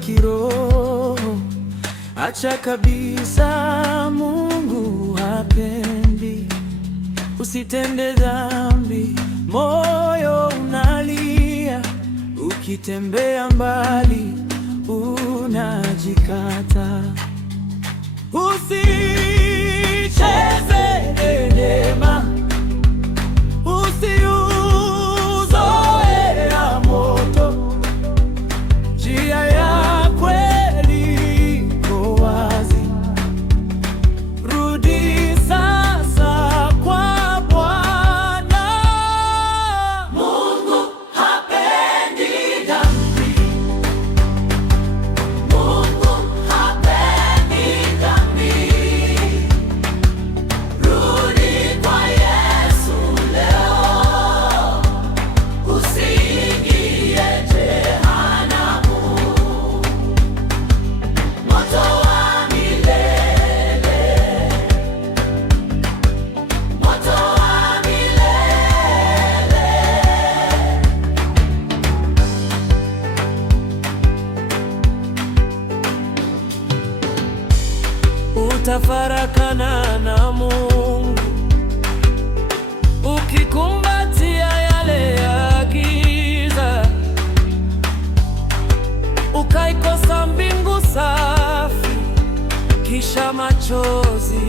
kiroho. Acha kabisa, Mungu hapendi. Usitende dhambi, moyo unalia. Ukitembea mbali unajikata. Usicheze neema, usiuzoea moto. Njia ya kweli iko wazi. Rudi sasa kwa Bwana. Mungu hapendi dhambi. Mungu hapendi dhambi. Rudi kwa Yesu leo. Usiingie jehanamu. Moto wa milele. Moto wa milele. Utafarakana na Mungu ukikumbatia yale ya giza, ukaikosa mbingu safi, kisha machozi